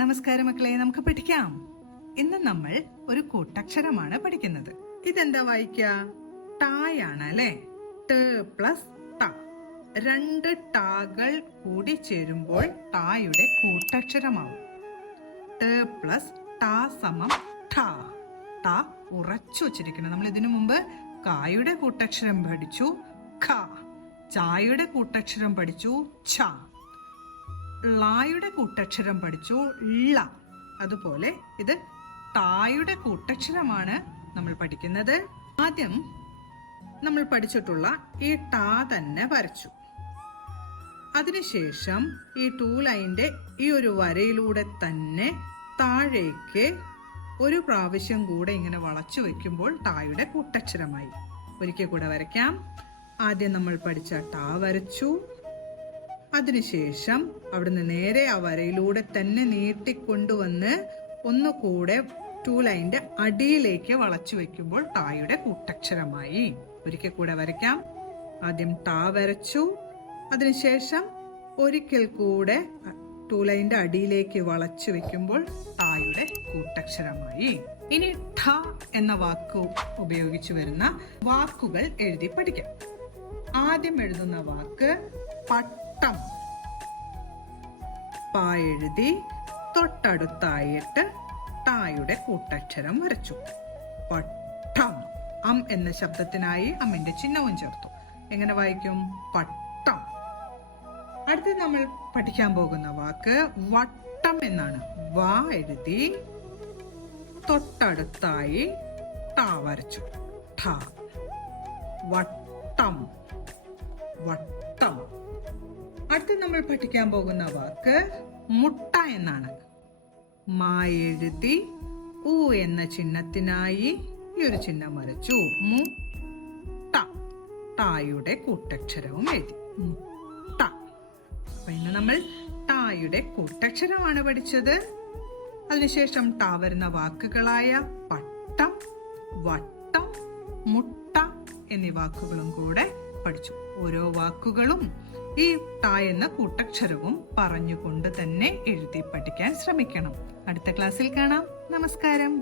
നമസ്കാരം മക്കളെ, നമുക്ക് പഠിക്കാം. ഇന്ന് നമ്മൾ ഒരു കൂട്ടക്ഷരമാണ് പഠിക്കുന്നത്. ഇതെന്താ വായിക്ക? ടായാണ് അല്ലെ. ട് പ്ലസ് ട. രണ്ട് ടാകൾ കൂടി ചേരുമ്പോൾ ടായുടെ കൂട്ടക്ഷരമാവും. ട് പ്ലസ് ടാ സമം ഠ. ടാ ഉറച്ചു വച്ചിരിക്കണം. നമ്മൾ ഇതിനു മുമ്പ് കായുടെ കൂട്ടക്ഷരം പഠിച്ചു ഖ. ചായുടെ കൂട്ടക്ഷരം പഠിച്ചു ഛ. ളായുടെ കൂട്ടക്ഷരം പഠിച്ചു ള. അതുപോലെ ഇത് ടായുടെ കൂട്ടക്ഷരമാണ് നമ്മൾ പഠിക്കുന്നത്. ആദ്യം നമ്മൾ പഠിച്ചിട്ടുള്ള ഈ ടാ തന്നെ വരച്ചു. അതിനുശേഷം ഈ 2 ലൈൻ്റെ ഈ ഒരു വരയിലൂടെ തന്നെ താഴേക്ക് ഒരു പ്രാവശ്യം കൂടെ ഇങ്ങനെ വളച്ചു വെക്കുമ്പോൾ ടായുടെ കൂട്ടക്ഷരമായി. ഒരിക്കൽ കൂടെ വരയ്ക്കാം. ആദ്യം നമ്മൾ പഠിച്ച ടാ വരച്ചു. അതിനുശേഷം അവിടുന്ന് നേരെ ആ വരയിലൂടെ തന്നെ നീട്ടിക്കൊണ്ടുവന്ന് ഒന്നുകൂടെ 2 ലൈൻ്റെ അടിയിലേക്ക് വളച്ചു വെക്കുമ്പോൾ ടായുടെ കൂട്ടക്ഷരമായി. ഒരിക്കൽ കൂടെ വരയ്ക്കാം. ആദ്യം ടാ വരച്ചു. അതിനുശേഷം ഒരിക്കൽ കൂടെ 2 ലൈൻ്റെ അടിയിലേക്ക് വളച്ചു വെക്കുമ്പോൾ ടായുടെ കൂട്ടക്ഷരമായി. ഇനി ഠ എന്ന വാക്ക് ഉപയോഗിച്ചു വരുന്ന വാക്കുകൾ എഴുതി പഠിക്കാം. ആദ്യം എഴുതുന്ന വാക്ക് പട്ടം. പ എഴുതി തൊട്ടടുത്തായിട്ട് ടായുടെ കൂട്ടക്ഷരം വരച്ചു. പട്ടം. അം എന്ന ശബ്ദത്തിനായി അമ്മിന്റെ ചിഹ്നവും ചേർത്തു. എങ്ങനെ വായിക്കും? പട്ടം. അടുത്ത് നമ്മൾ പഠിക്കാൻ പോകുന്ന വാക്ക് വട്ടം എന്നാണ്. വ എഴുതി തൊട്ടടുത്തായി ടാ വരച്ചു. ഠ. വട്ടം. വട്ടം. അടുത്ത് നമ്മൾ പഠിക്കാൻ പോകുന്ന വാക്ക് മുട്ട എന്നാണ്. മാ എഴുതി ഉ എന്ന ചിഹ്നത്തിനായി ഈ ഒരു ചിഹ്നം വരച്ചു. മുട്ട. ടായുടെ കൂട്ടക്ഷരവും എഴുതി. മുട്ട. അപ്പൊ ഇന്ന് നമ്മൾ ടായുടെ കൂട്ടക്ഷരമാണ് പഠിച്ചത്. അതിനുശേഷം ടാ വരുന്ന വാക്കുകളായ പട്ടം, വട്ടം, മുട്ട എന്നീ വാക്കുകളും കൂടെ പഠിച്ചു. ഓരോ വാക്കുകളും ഈ ടാ എന്ന കൂട്ടക്ഷരവും പറഞ്ഞുകൊണ്ട് തന്നെ എഴുതി പഠിക്കാൻ ശ്രമിക്കണം. അടുത്ത ക്ലാസ്സിൽ കാണാം. നമസ്കാരം.